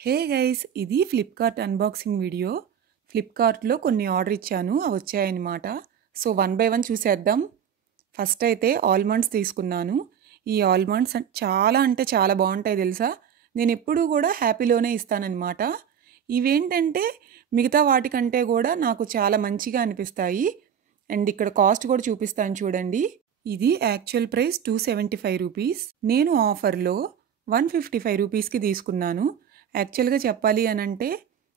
Hey guys, ఇది Flipkart unboxing video. ఫ్లిప్‌కార్ట్‌లో కొన్ని ఆర్డర్ ఇచ్చాను. అవి వచ్చాయన్నమాట. సో, వన్ బై వన్ చూసేద్దాం. ఫస్ట్ అయితే ఆల్మండ్స్ తీసుకున్నాను. ఈ ఆల్మండ్స్ చాలా అంటే చాలా బాగుంటాయి తెలుసా. నేను ఎప్పుడూ కూడా హ్యాపీలోనే ఇస్తానన్నమాట. ఇవేంటంటే మిగతా వాటికంటే కూడా నాకు చాలా మంచిగా అనిపిస్తాయి. అండ్ ఇక్కడ కాస్ట్ కూడా చూపిస్తాను చూడండి. ఇది యాక్చువల్ ప్రైస్ 275 రూపీస్. నేను ఆఫర్లో 155 రూపీస్కి తీసుకున్నాను. యాక్చువల్గా చెప్పాలి అని అంటే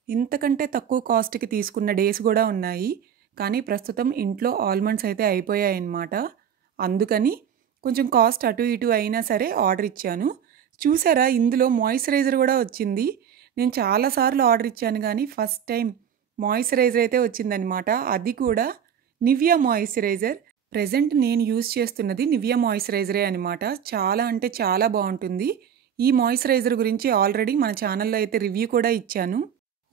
ఇంతకంటే తక్కువ కాస్ట్కి తీసుకున్న డేస్ కూడా ఉన్నాయి. కానీ ప్రస్తుతం ఇంట్లో ఆల్మండ్స్ అయితే అయిపోయాయన్నమాట. అందుకని కొంచెం కాస్ట్ అటు ఇటు అయినా సరే ఆర్డర్ ఇచ్చాను. చూసారా, ఇందులో మాయిశ్చరైజర్ కూడా వచ్చింది. నేను చాలాసార్లు ఆర్డర్ ఇచ్చాను కానీ ఫస్ట్ టైం మాయిశ్చరైజర్ అయితే వచ్చిందనమాట. అది కూడా నివియా మాయిశ్చరైజర్. ప్రెజెంట్ నేను యూజ్ చేస్తున్నది నివియా మాయిశ్చరైజరే అనమాట. చాలా అంటే చాలా బాగుంటుంది. ఈ మాయిశ్చరైజర్ గురించి ఆల్రెడీ మన ఛానల్లో అయితే రివ్యూ కూడా ఇచ్చాను.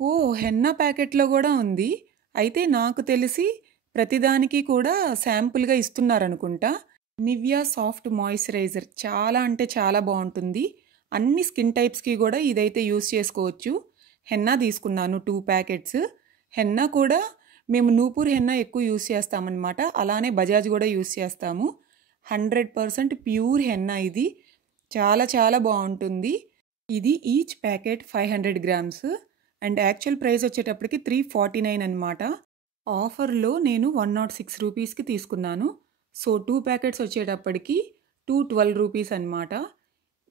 ఓ, హెన్నా ప్యాకెట్లో కూడా ఉంది. అయితే నాకు తెలిసి ప్రతిదానికి కూడా శాంపుల్గా ఇస్తున్నారనుకుంటా. నివియా సాఫ్ట్ మాయిశ్చరైజర్ చాలా అంటే చాలా బాగుంటుంది. అన్ని స్కిన్ టైప్స్కి కూడా ఇదైతే యూస్ చేసుకోవచ్చు. హెన్నా తీసుకున్నాను 2 ప్యాకెట్స్. హెన్నా కూడా మేము నూపూర్ హెన్నా ఎక్కువ యూస్ చేస్తామన్నమాట. అలానే బజాజ్ కూడా యూస్ చేస్తాము. 100% ప్యూర్ హెన్నా ఇది. చాలా చాలా బాగుంటుంది. ఇది each packet 500 grams and actual price వచ్చేటప్పటికి 349 అనమాట. ఆఫర్లో నేను 106 రూపీస్కి తీసుకున్నాను. సో 2 ప్యాకెట్స్ వచ్చేటప్పటికి 212 రూపీస్ అనమాట.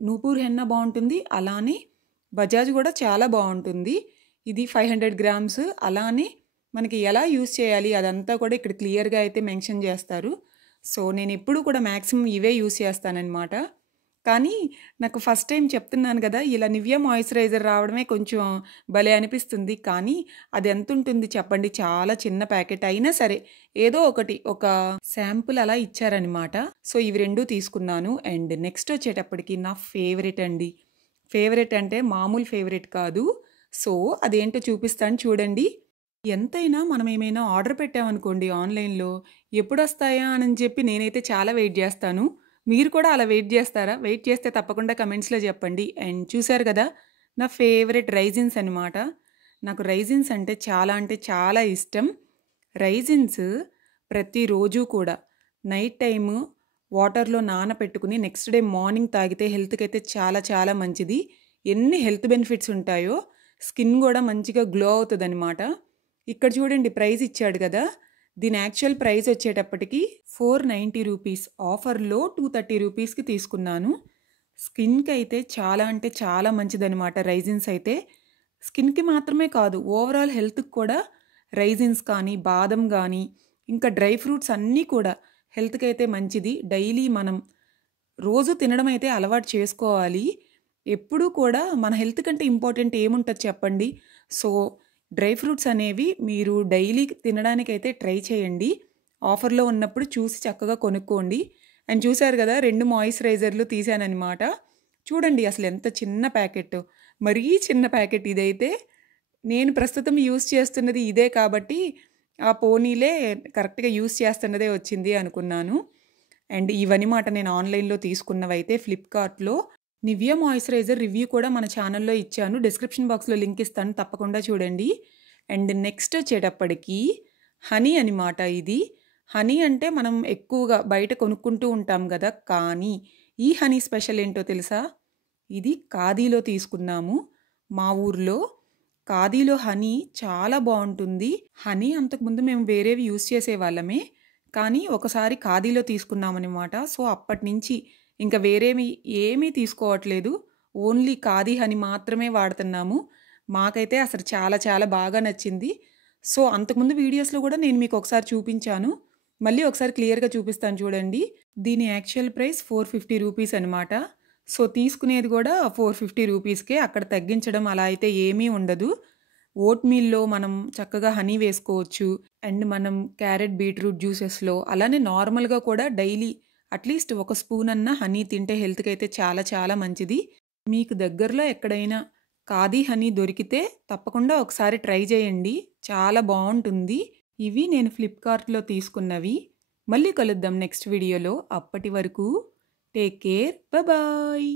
నూపూర్ హెన్నా బాగుంటుంది, అలానే బజాజ్ కూడా చాలా బాగుంటుంది. ఇది 500 గ్రామ్స్. అలానే మనకి ఎలా యూస్ చేయాలి అదంతా కూడా ఇక్కడ క్లియర్గా అయితే మెన్షన్ చేస్తారు. సో నేను ఎప్పుడు కూడా మ్యాక్సిమం ఇవే యూస్ చేస్తానన్నమాట. కానీ నాకు ఫస్ట్ టైం చెప్తున్నాను కదా, ఇలా నివియా మాయిశ్చరైజర్ రావడమే కొంచెం భలే అనిపిస్తుంది. కానీ అది ఎంత ఉంటుంది చెప్పండి, చాలా చిన్న ప్యాకెట్ అయినా సరే ఏదో ఒకటి ఒక శాంపుల్ అలా ఇచ్చారనమాట. సో ఇవి రెండు తీసుకున్నాను. అండ్ నెక్స్ట్ వచ్చేటప్పటికి నా ఫేవరెట్ అండి. ఫేవరెట్ అంటే మామూలు ఫేవరెట్ కాదు. సో అదేంటో చూపిస్తాను చూడండి. ఎంతైనా మనం ఏమైనా ఆర్డర్ పెట్టామనుకోండి ఆన్లైన్లో, ఎప్పుడు వస్తాయా అని చెప్పి నేనైతే చాలా వెయిట్ చేస్తాను. మీరు కూడా అలా వెయిట్ చేస్తారా? వెయిట్ చేస్తే తప్పకుండా కమెంట్స్లో చెప్పండి. అండ్ చూసారు కదా, నా ఫేవరెట్ రైజిన్స్ అనమాట. నాకు రైజిన్స్ అంటే చాలా ఇష్టం. రైజిన్స్ ప్రతిరోజు కూడా నైట్ టైము వాటర్లో నానపెట్టుకుని నెక్స్ట్ డే మార్నింగ్ తాగితే హెల్త్కి అయితే చాలా చాలా మంచిది. ఎన్ని హెల్త్ బెనిఫిట్స్ ఉంటాయో, స్కిన్ కూడా మంచిగా గ్లో అవుతుంది అనమాట. ఇక్కడ చూడండి, ప్రైస్ ఇచ్చాడు కదా, దీని యాక్చువల్ ప్రైస్ వచ్చేటప్పటికి 490 రూపీస్. ఆఫర్లో 230 రూపీస్కి తీసుకున్నాను. స్కిన్కి అయితే చాలా అంటే చాలా మంచిదనమాట రైజిన్స్ అయితే. స్కిన్కి మాత్రమే కాదు, ఓవరాల్ హెల్త్కి కూడా రైజిన్స్ కానీ బాదం కానీ ఇంకా డ్రై ఫ్రూట్స్ అన్నీ కూడా హెల్త్కి అయితే మంచిది. డైలీ మనం రోజు తినడం అయితే అలవాటు చేసుకోవాలి. ఎప్పుడూ కూడా మన హెల్త్ కంటే ఇంపార్టెంట్ ఏముంటుంది చెప్పండి. సో డ్రై ఫ్రూట్స్ అనేవి మీరు డైలీ తినడానికైతే ట్రై చేయండి. ఆఫర్లో ఉన్నప్పుడు చూసి చక్కగా కొనుక్కోండి. అండ్ చూసారు కదా, 2 మాయిశ్చరైజర్లు తీసానమాట. చూడండి అసలు ఎంత చిన్న ప్యాకెట్, మరీ చిన్న ప్యాకెట్ ఇదైతే. నేను ప్రస్తుతం యూస్ చేస్తున్నది ఇదే కాబట్టి ఆ పోనీలే కరెక్ట్గా యూస్ చేస్తున్నదే వచ్చింది అనుకున్నాను. అండ్ ఇవన్నమాట నేను ఆన్లైన్లో తీసుకున్నవైతే ఫ్లిప్కార్ట్లో. నివియా మాయిశ్చరైజర్ రివ్యూ కూడా మన ఛానల్లో ఇచ్చాను. డిస్క్రిప్షన్ బాక్స్లో లింక్ ఇస్తాను, తప్పకుండా చూడండి. అండ్ నెక్స్ట్ వచ్చేటప్పటికి హనీ అనమాట. ఇది హనీ అంటే మనం ఎక్కువగా బయట కొనుక్కుంటూ ఉంటాం కదా, కానీ ఈ హనీ స్పెషల్ ఏంటో తెలుసా? ఇది ఖాదీలో తీసుకున్నాము. మా ఊర్లో ఖాదీలో హనీ చాలా బాగుంటుంది. హనీ అంతకుముందు మేము వేరేవి యూస్ చేసేవాళ్ళమే, కానీ ఒకసారి ఖాదీలో తీసుకున్నామన్నమాట. సో అప్పటి నుంచి ఇంకా వేరేవి ఏమీ తీసుకోవట్లేదు. ఓన్లీ ఖాదీ హనీ మాత్రమే వాడుతున్నాము. మాకైతే అసలు చాలా చాలా బాగా నచ్చింది. సో అంతకుముందు వీడియోస్లో కూడా నేను మీకు ఒకసారి చూపించాను. మళ్ళీ ఒకసారి క్లియర్గా చూపిస్తాను చూడండి. దీని యాక్చువల్ ప్రైస్ 450 రూపీస్ అనమాట. సో తీసుకునేది కూడా 450 రూపీస్కే. అక్కడ తగ్గించడం అలా అయితే ఏమీ ఉండదు. ఓట్ మీల్లో మనం చక్కగా హనీ వేసుకోవచ్చు. అండ్ మనం క్యారెట్ బీట్రూట్ జ్యూసెస్లో, అలానే నార్మల్గా కూడా డైలీ అట్లీస్ట్ ఒక స్పూన్ అన్న హనీ తింటే హెల్త్కి అయితే చాలా చాలా మంచిది. మీకు దగ్గరలో ఎక్కడైనా ఖాదీ హనీ దొరికితే తప్పకుండా ఒకసారి ట్రై చేయండి, చాలా బాగుంటుంది. ఇవి నేను ఫ్లిప్కార్ట్లో తీసుకున్నవి. మళ్ళీ కలుద్దాం నెక్స్ట్ వీడియోలో. అప్పటి వరకు టేక్ కేర్, బాయ్.